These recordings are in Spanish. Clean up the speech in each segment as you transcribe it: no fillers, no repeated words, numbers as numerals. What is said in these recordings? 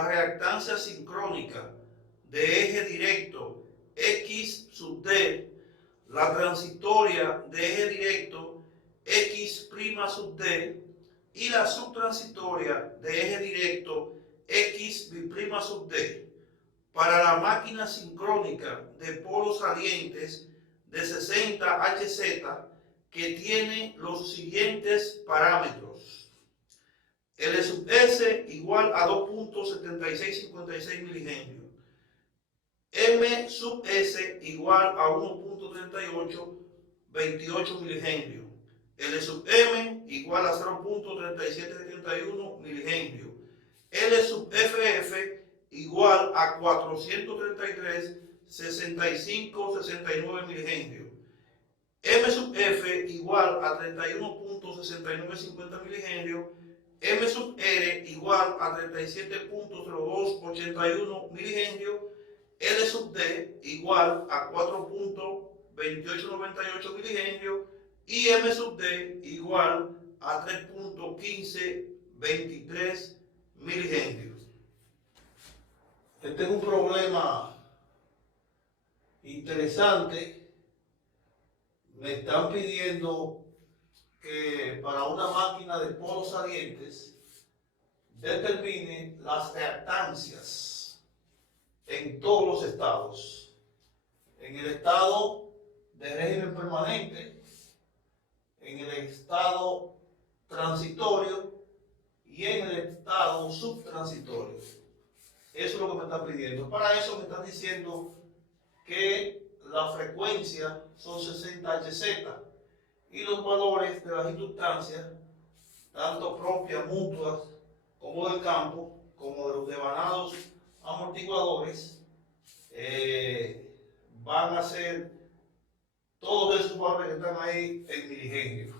la reactancia sincrónica de eje directo X sub D, la transitoria de eje directo X' sub D y la subtransitoria de eje directo X' sub D para la máquina sincrónica de polos salientes de 60 Hz que tiene los siguientes parámetros. L sub S igual a 2.7656 milihenrios. M sub S igual a 1.3828 milihenrios. L sub M igual a 0.3771 milihenrios. L sub FF igual a 433,65,69 milihenrios. M sub F igual a 31.6950 milihenrios. M sub R igual a 37.0281 milihenrios. L sub D igual a 4.2898 milihenrios y M sub D igual a 3.1523 milihenrios. Este es un problema interesante. Me están pidiendo que para una máquina de polos salientes determine las reactancias en todos los estados. En el estado de régimen permanente, en el estado transitorio y en el estado subtransitorio. Eso es lo que me están pidiendo. Para eso me están diciendo que la frecuencia son 60 Hz y los valores de las inductancias, tanto propias, mutuas, como del campo, como de los devanados amortiguadores, van a ser todos esos valores que están ahí en milihenrios.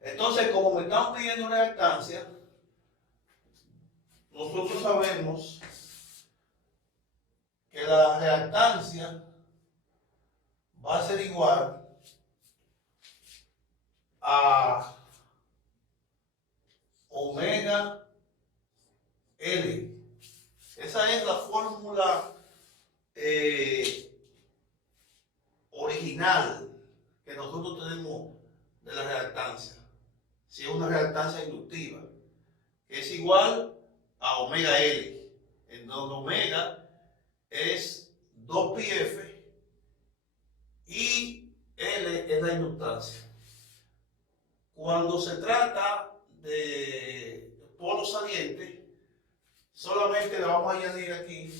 Entonces, como me están pidiendo reactancia, nosotros sabemos que la reactancia va a ser igual a omega L. Esa es la fórmula original que nosotros tenemos de la reactancia. Si es una reactancia inductiva, que es igual a omega L, en donde omega es 2πf y L es la inductancia. Cuando se trata de polo saliente, solamente le vamos a añadir aquí,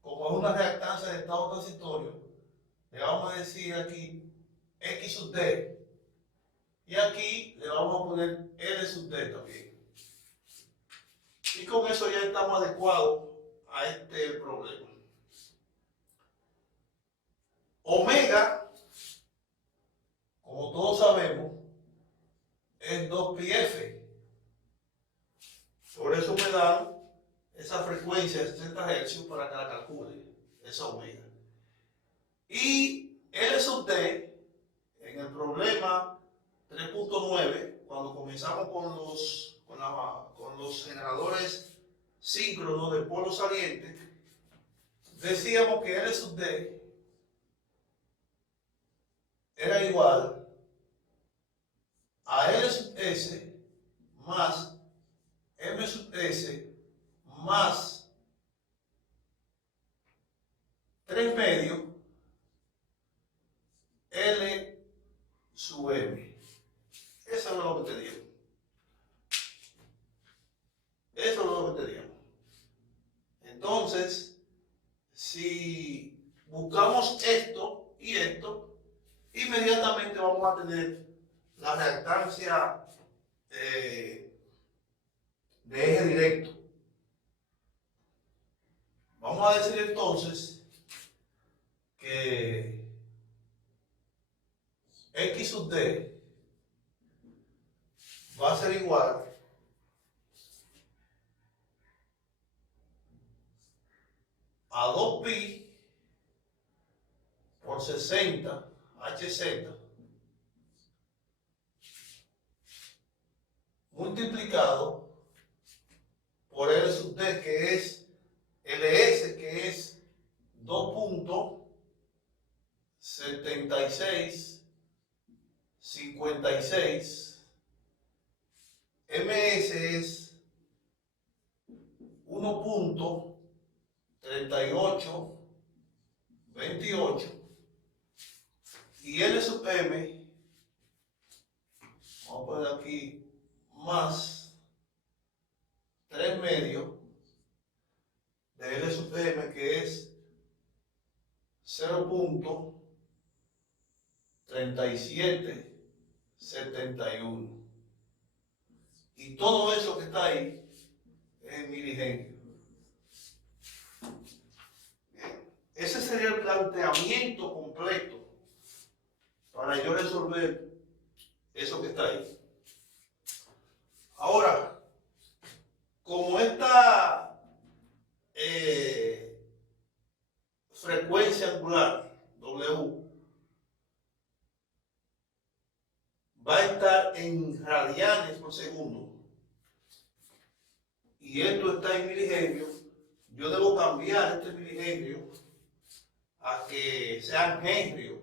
como es una reactancia de estado transitorio, le vamos a decir aquí X sub D y aquí le vamos a poner L sub D también. Y con eso ya estamos adecuados a este problema. Omega, como todos sabemos, es 2πf. Por eso me dan esa frecuencia de 60 Hz para que la calcule, esa omega. Y L sub D, en el problema 3.9, cuando comenzamos con los generadores síncronos de polo saliente, decíamos que L sub D era igual a L sub S más M sub S más 3 medios L sub M. Eso es lo que teníamos. Eso es lo que teníamos. Entonces, si buscamos esto y esto, inmediatamente vamos a tener la reactancia de eje directo. Vamos a decir entonces que X sub D va a ser igual a 2pi por 60 Hz multiplicado por por L sub D, que es LS, que es 2.7656. MS es 1.3828. Y L sub M, vamos a poner aquí, más 3 medios de L sub M, que es 0.3771. Y todo eso que está ahí es en milihenrio. Ese sería el planteamiento completo para yo resolver eso que está ahí. Ahora, como esta frecuencia angular W va a estar en radianes por segundo y esto está en milihenrio, yo debo cambiar este milihenrio a que sean henrio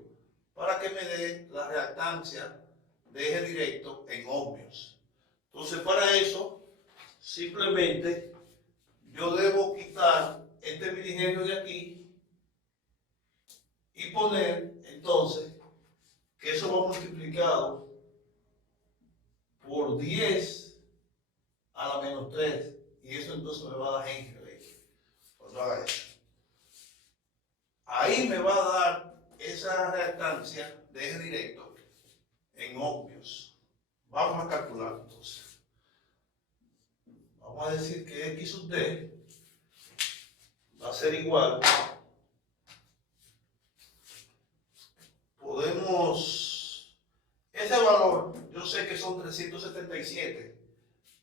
para que me dé la reactancia de eje directo en ohmios. Entonces, para eso, simplemente yo debo quitar este milihenrio de aquí y poner entonces que eso va multiplicado por 10 a la menos 3, y eso entonces me va a dar henrio de aquí. Cuando haga eso, ahí me va a dar esa reactancia de eje directo en ohmios. Vamos a calcular entonces. Vamos a decir que X sub D va a ser igual. Podemos, ese valor, yo sé que son 377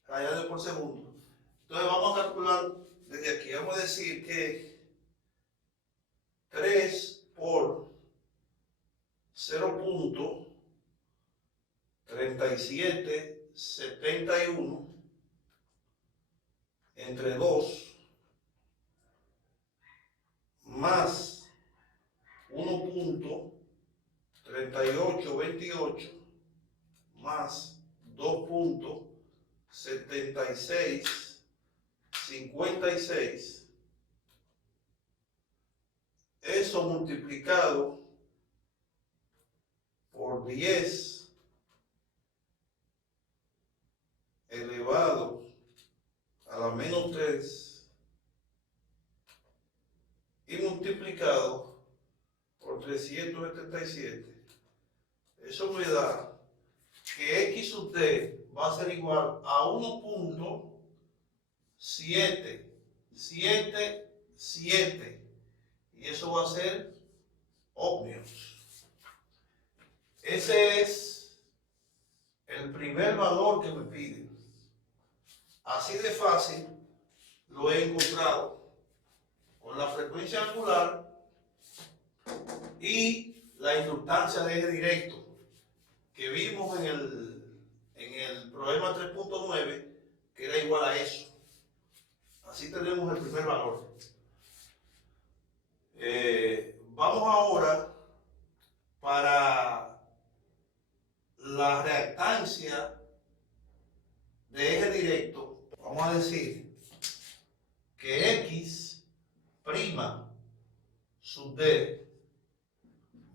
radianes por segundo. Entonces vamos a calcular desde aquí. Vamos a decir que 3 por 0.3771 entre 2 más 1.3828 más 2.7656, eso multiplicado por 10 elevado a la menos 3 y multiplicado por 377, eso me da que X sub D va a ser igual a 1.777, y eso va a ser ohmios. Ese es el primer valor que me piden. Así de fácil lo he encontrado con la frecuencia angular y la inductancia de eje directo que vimos en el problema 3.9, que era igual a eso. Así tenemos el primer valor. Vamos ahora para la reactancia de eje directo. Vamos a decir que X' sub D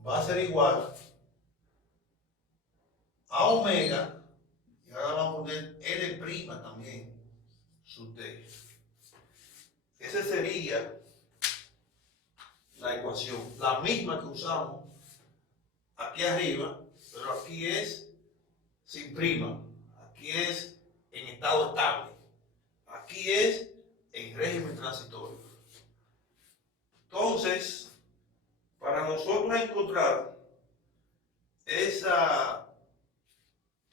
va a ser igual a omega, y ahora vamos a poner L' también sub D. Esa sería la ecuación, la misma que usamos aquí arriba, pero aquí es sin prima, aquí es en estado estable, aquí es en régimen transitorio. Entonces, para nosotros encontrar esa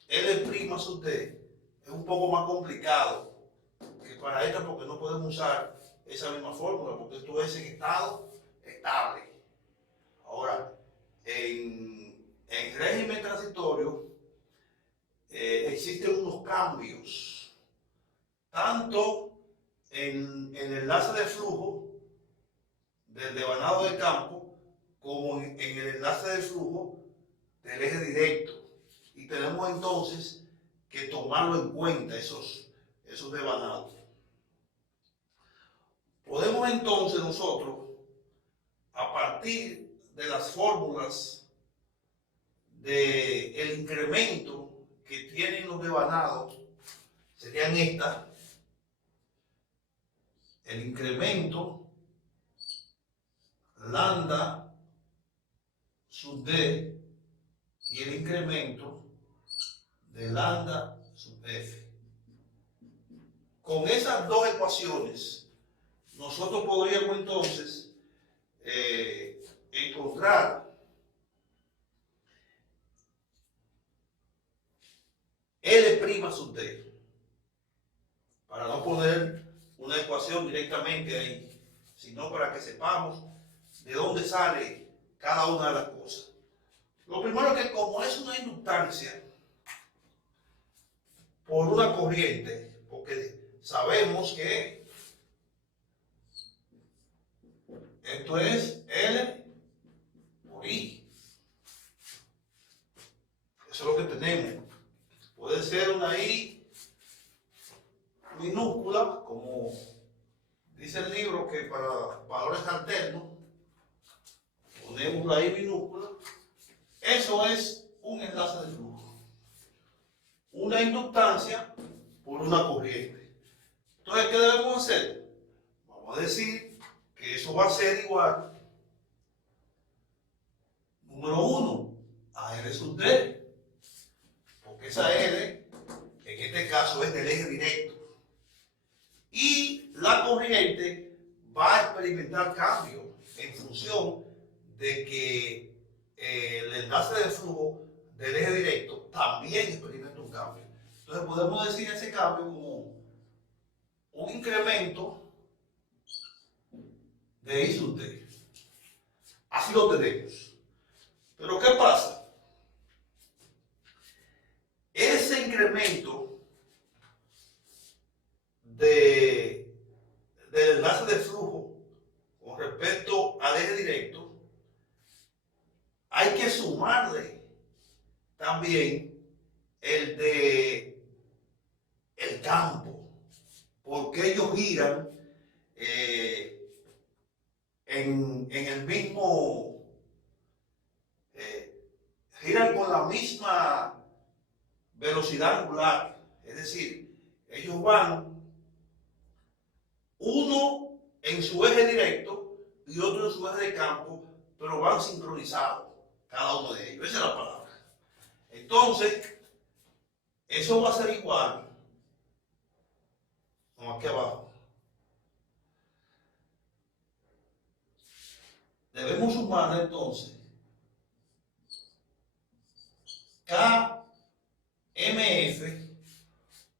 L' sub D es un poco más complicado que para esta, porque no podemos usar esa misma fórmula, porque esto es en estado estable. Ahora, en régimen transitorio existen unos cambios, tanto en el enlace de flujo del devanado de campo como en el enlace de flujo del eje directo. Y tenemos entonces que tomarlo en cuenta esos devanados. Podemos entonces nosotros, a partir de las fórmulas del incremento que tienen los devanados, serían estas: el incremento lambda sub d y el incremento de lambda sub f. Con esas dos ecuaciones, nosotros podríamos entonces encontrar L' sub d, para no poner una ecuación directamente ahí, sino para que sepamos de dónde sale cada una de las cosas. Lo primero es que, como es una inductancia por una corriente, porque sabemos que esto es L por I. Eso es lo que tenemos. Puede ser una I minúscula, como dice el libro, que para valores alternos ponemos la I minúscula. Eso es un enlace de flujo, una inductancia por una corriente. Entonces, ¿qué debemos hacer? Vamos a decir que eso va a ser igual, número 1, a R sub D, porque esa R en este caso es del eje directo, y la corriente va a experimentar cambios en función de que el enlace de flujo del eje directo también experimenta un cambio. Entonces podemos decir ese cambio como un incremento de I sub t. Así lo tenemos. Pero ¿qué pasa? Ese incremento del enlace de flujo con respecto al eje directo, hay que sumarle también el de el campo, porque ellos giran en el mismo, giran con la misma velocidad angular, es decir, ellos van uno en su eje directo y otro en su eje de campo, pero van sincronizados cada uno de ellos. Esa es la palabra. Entonces, eso va a ser igual, como aquí abajo. Debemos sumar entonces KMF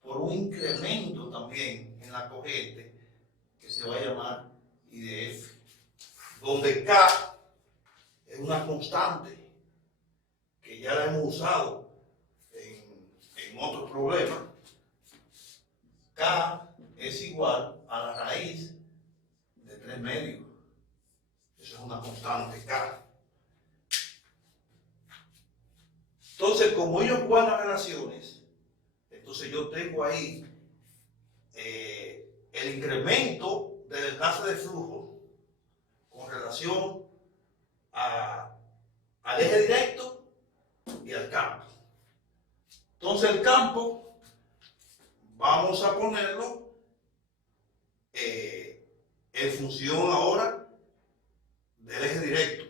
por un incremento también en la corriente que se va a llamar IDF, donde K es una constante que ya la hemos usado en otros problemas. K es igual a la raíz de 3 medios. Eso es una constante K. Entonces, como ellos guardan relaciones, entonces yo tengo ahí el incremento del enlace de flujo con relación al eje directo y al campo. Entonces el campo vamos a ponerlo en función ahora del eje directo,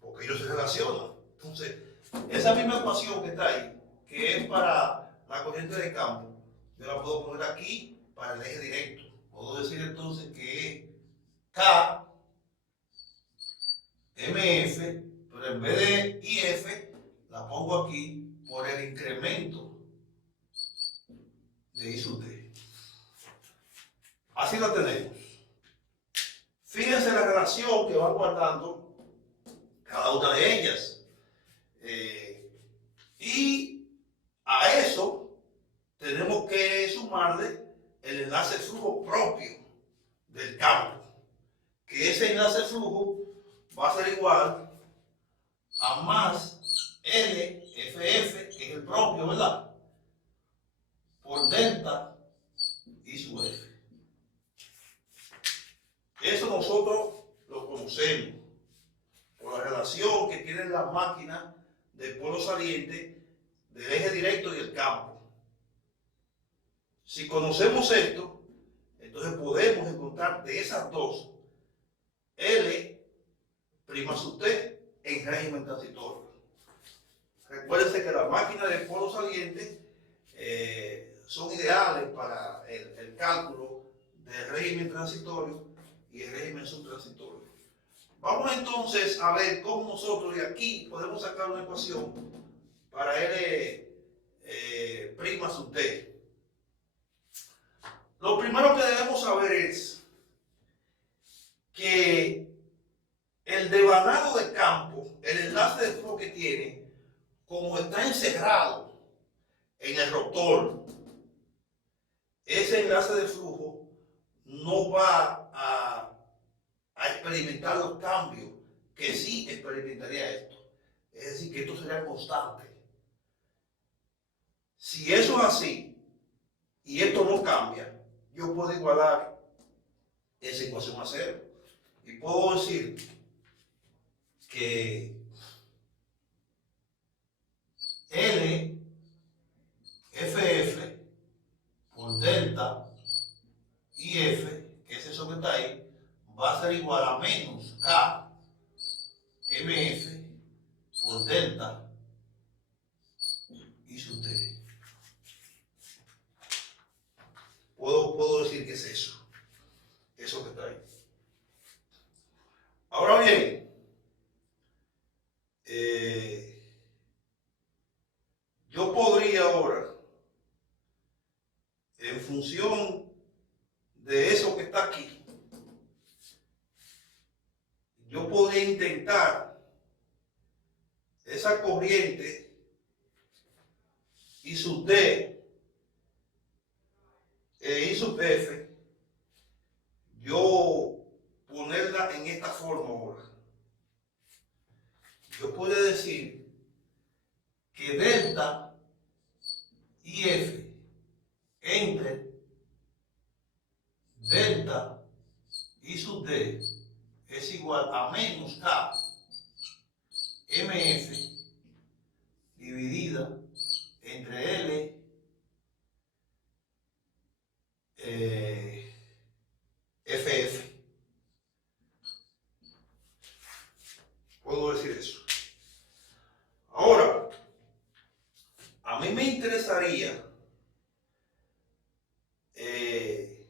porque ellos se relacionan. Entonces, esa misma ecuación que está ahí, que es para la corriente de campo, yo la puedo poner aquí para el eje directo. Puedo decir entonces que es K MF, pero en vez de IF, la pongo aquí por el incremento de I sub t. Así la tenemos. Fíjense la relación que va guardando cada una de ellas. Y a eso tenemos que sumarle el enlace de flujo propio del campo, que ese enlace de flujo va a ser igual a más LFF, que es el propio, ¿verdad? Por delta y su F. Eso nosotros lo conocemos por la relación que tienen las máquinas del polo saliente, del eje directo y el campo. Si conocemos esto, entonces podemos encontrar de esas dos L' sub T en régimen transitorio. Recuérdense que las máquinas de polo saliente son ideales para el cálculo del régimen transitorio y el régimen subtransitorio. Vamos entonces a ver cómo nosotros de aquí podemos sacar una ecuación para L' sub T. Lo primero que debemos saber es que el devanado de campo, el enlace de flujo que tiene, como está encerrado en el rotor, ese enlace de flujo no va a experimentar los cambios que sí experimentaría esto. Es decir, que esto sería constante. Si eso es así y esto no cambia, yo puedo igualar esa ecuación a cero. Y puedo decir que LFF por delta y F, que es eso que está ahí, va a ser igual a menos K MF por delta y sub T. Puedo decir que es eso que está ahí. Ahora bien, yo podría ahora, en función de eso que está aquí, yo podría intentar esa corriente I sub D I sub F, yo ponerla en esta forma ahora. Yo puedo decir que delta y F entre delta I sub D es igual a menos K MF dividida entre L FF. Puedo decir eso. Ahora, a mí me interesaría que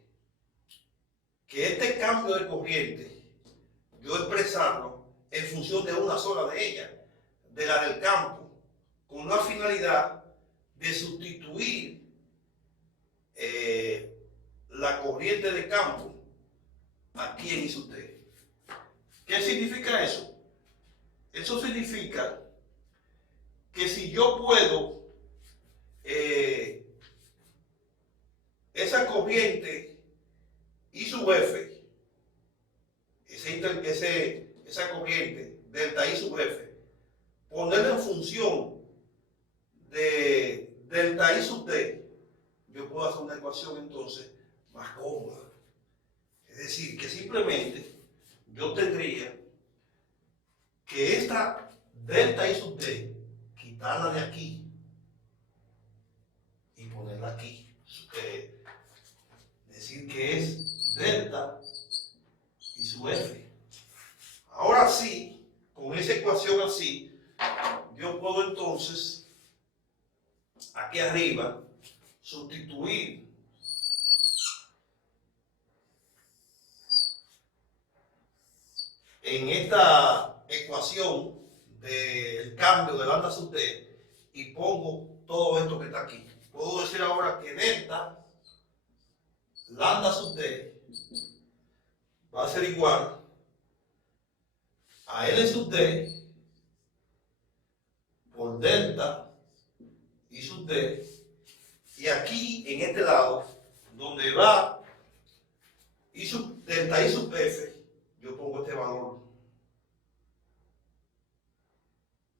este cambio de corriente yo expresarlo en función de una sola de ellas, de la del campo, con la finalidad de sustituir la corriente de campo aquí en I sub T. ¿Qué significa eso? Eso significa que si yo puedo esa corriente I sub F, esa corriente delta I sub F, ponerla en función de delta I sub T, yo puedo hacer una ecuación entonces más cómoda. Es decir, que simplemente yo tendría que esta delta I sub T, quitarla de aquí y ponerla aquí. Decir que es delta y su F. Ahora sí, con esa ecuación así, yo puedo entonces aquí arriba sustituir en esta ecuación del cambio de lambda sub T y pongo todo esto que está aquí. Puedo decir ahora que delta lambda sub T va a ser igual a L sub D por delta I sub D, y aquí en este lado donde va delta I sub F, yo pongo este valor.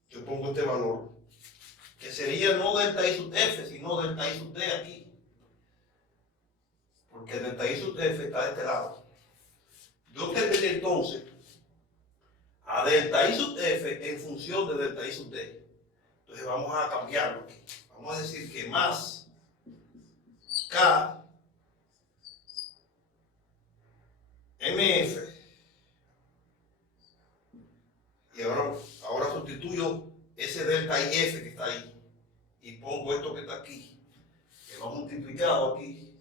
Yo pongo este valor, que sería no delta I sub F, sino delta I sub D aquí. Porque delta I sub F está de este lado. Yo tendría entonces a delta I sub F en función de delta I sub D. Entonces vamos a cambiarlo aquí. Vamos a decir que más K MF, y ahora sustituyo ese delta IF que está ahí y pongo esto que está aquí, que va multiplicado aquí,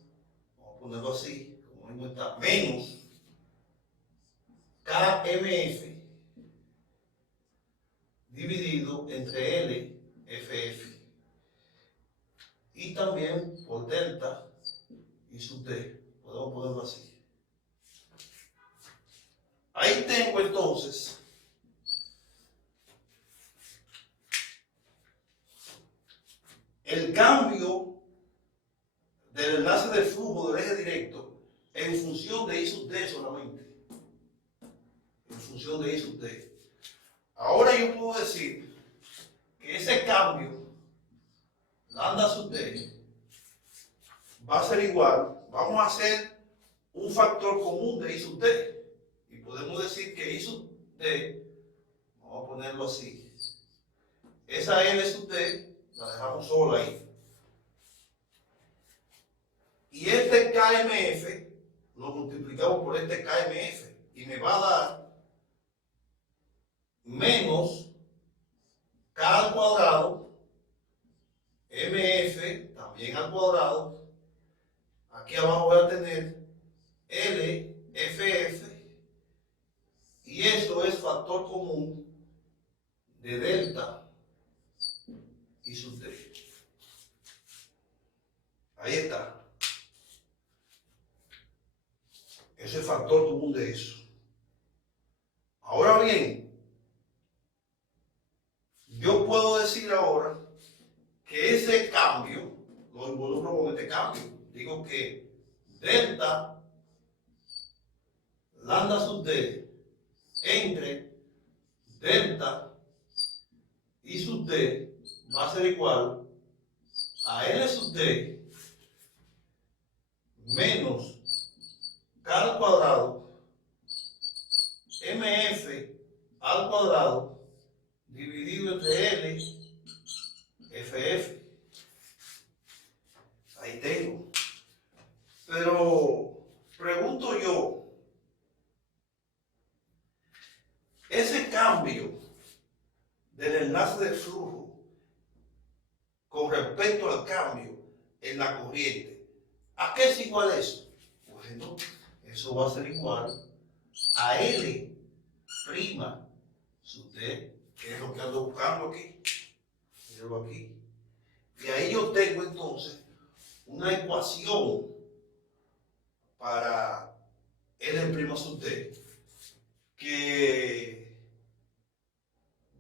vamos a ponerlo así, como mismo está, menos KMF dividido entre LFF, y también por delta I sub D, podemos ponerlo así. Ahí tengo entonces el cambio del enlace de flujo del eje directo en función de I sub D solamente. En función de I sub D. Ahora yo puedo decir que ese cambio, lambda sub D, va a ser igual, vamos a hacer un factor común de I sub D. Y podemos decir que I sub D, vamos a ponerlo así, esa L sub D la dejamos sola ahí. Y este KMF lo multiplicamos por este KMF y me va a dar menos K al cuadrado, MF también al cuadrado. Aquí abajo voy a tener LFF, y eso es factor común de delta I sub D. Ahí está. Ese es el factor común de eso. Ahora bien, yo puedo decir ahora que ese cambio lo involucro con este cambio. Digo que delta lambda sub D entre delta I sub D va a ser igual a L sub D menos K al cuadrado MF al cuadrado dividido entre L FF. Ahí tengo. Pero pregunto yo, ese cambio del enlace de flujo con respecto al cambio en la corriente, ¿a qué es igual eso? Bueno, eso va a ser igual a L prima sub D, que es lo que ando buscando aquí. Míralo aquí. Y ahí yo tengo entonces una ecuación para L prima sub D, que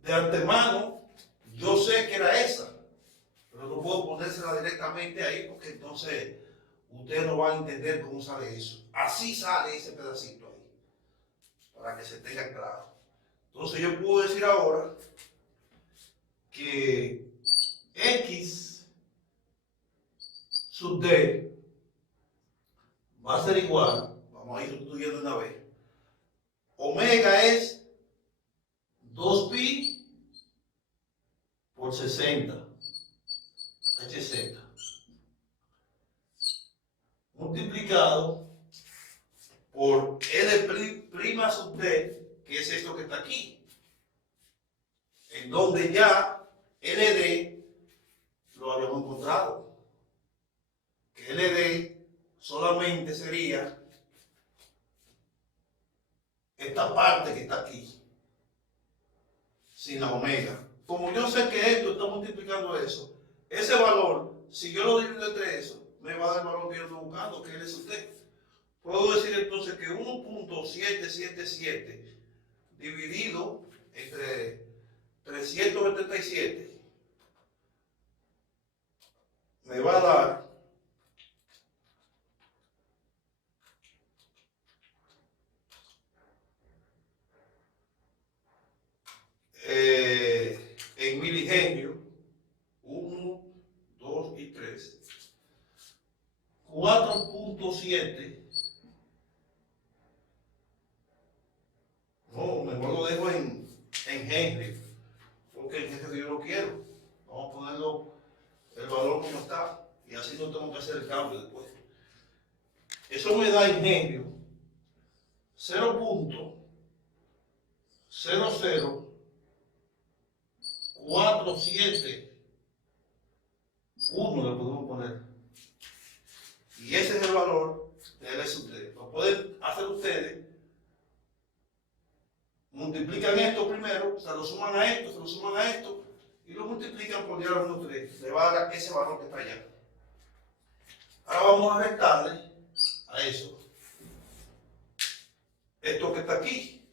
de antemano yo sé que era esa, pero no puedo ponérsela directamente ahí porque entonces ustedes no van a entender cómo sale eso. Así sale ese pedacito ahí, para que se tenga claro. Entonces yo puedo decir ahora que X sub D va a ser igual, vamos a ir sustituyendo una vez, omega es 2pi por 60 HZ multiplicado por L prima sub D, que es esto que está aquí, en donde ya LD lo habíamos encontrado, que LD solamente sería esta parte que está aquí, sin la omega. Como yo sé que esto está multiplicando eso, ese valor, si yo lo divido entre eso, me va a dar el valor que yo estoy buscando, que es usted. Puedo decir entonces que 1.777 dividido entre 377 me va a dar milihenrio, 1, 2 y 3, 4.7, no, mejor lo dejo en Henry, porque en Henry yo lo quiero. Vamos a ponerlo el valor como está y así no tengo que hacer el cambio después. Eso me da en Henry 0.00471 le podemos poner. Y ese es el valor de ustedes. Lo pueden hacer ustedes. Multiplican esto primero, se lo suman a esto, se lo suman a esto, y lo multiplican por 10 a la menos 3. Le va a dar ese valor que está allá. Ahora vamos a restarle a eso esto que está aquí,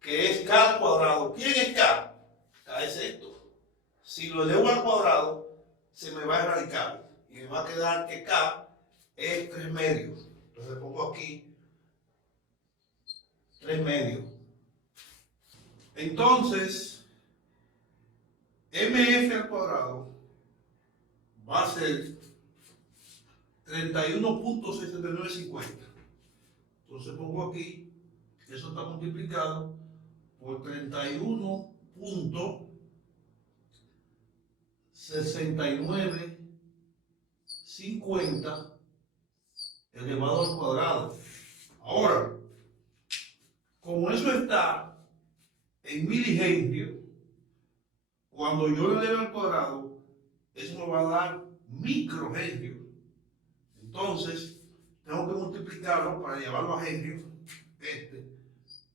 que es K al cuadrado. ¿Quién es K? K es esto. Si lo elevo al cuadrado, se me va a erradicar y me va a quedar que K es 3 medios. Entonces pongo aquí 3 medios. Entonces, MF al cuadrado va a ser 31.6950. Entonces pongo aquí, eso está multiplicado por 31.6950 elevado al cuadrado. Ahora, como eso está en milihenrio, cuando yo lo elevo al cuadrado, eso me va a dar microhenrio. Entonces, tengo que multiplicarlo para llevarlo a henrio,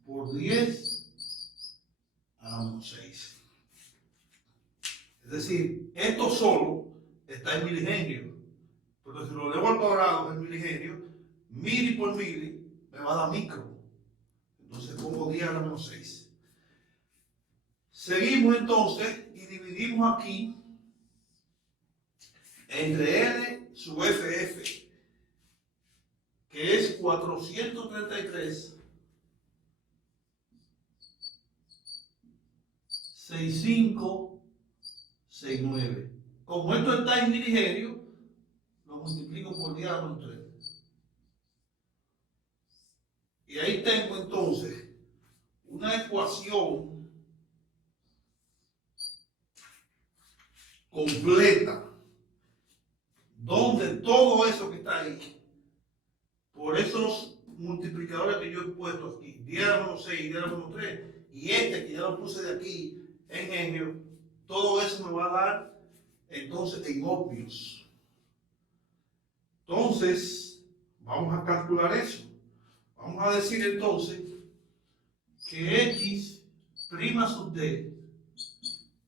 por 10 a la menos 6. Es decir, esto solo está en milihenrio, pero si lo elevo al cuadrado en milihenrio, mili por mili me va a dar micro. Entonces pongo 10 a la menos 6. Seguimos entonces y dividimos aquí entre N sub FF, que es 433.6569. Como esto está en milihenrio, lo multiplico por 10 a la menos 3. Y ahí tengo entonces una ecuación completa, donde todo eso que está ahí, por esos multiplicadores que yo he puesto aquí, 10 a la menos 6 y 10 a la menos 3, y que ya lo puse de aquí en henrio, todo eso me va a dar entonces en ohmios. Entonces, vamos a calcular eso. Vamos a decir entonces que X' sub D,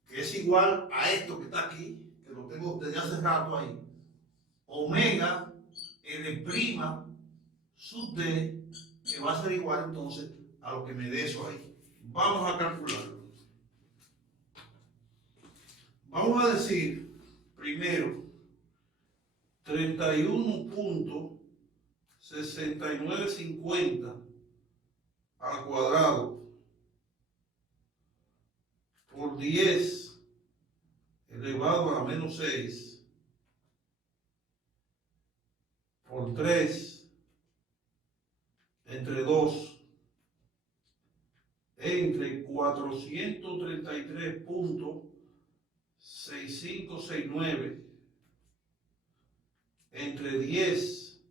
que es igual a esto que está aquí, que lo tengo desde hace rato ahí, omega L' sub D, que va a ser igual entonces a lo que me dé eso ahí. Vamos a calcularlo. Vamos a decir primero 31.6950 al cuadrado por 10 elevado a la menos 6 por 3 entre 2 entre 433.6569 entre 10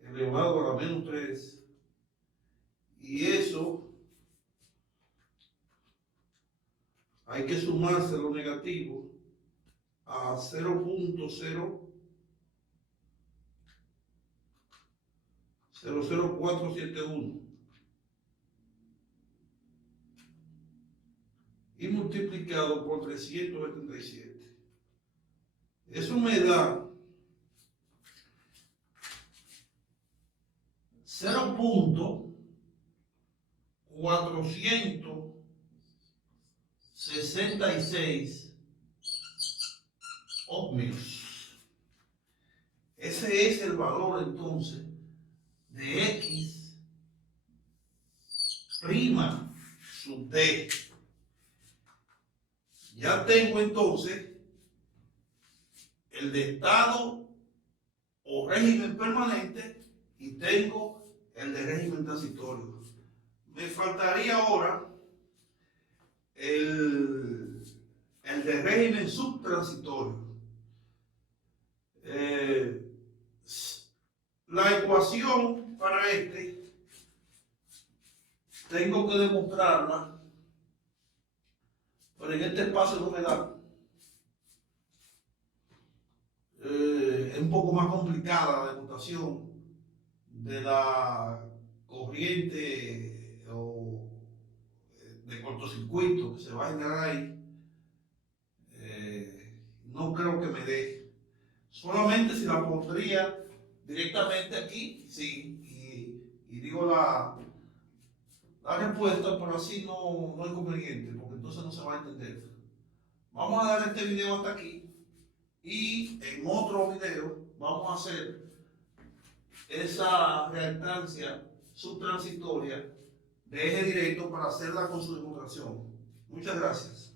elevado a la menos 3, y eso hay que sumarse lo negativo a 0.00471 y multiplicado por 377. Eso me da 0.466 ohmios. Ese es el valor entonces de X' sub D. Ya tengo entonces el de estado o régimen permanente y tengo el de régimen transitorio. Me faltaría ahora el de régimen subtransitorio. La ecuación para este tengo que demostrarla, pero en este espacio no me da. Es un poco más complicada la demostración de la corriente o de cortocircuito que se va a generar ahí. No creo que me dé. Solamente si la pondría directamente aquí, sí, y digo la respuesta, pero así no es conveniente, porque entonces no se va a entender. Vamos a dar este video hasta aquí y en otro video vamos a hacer esa reactancia subtransitoria de eje directo para hacerla con su demostración. Muchas gracias.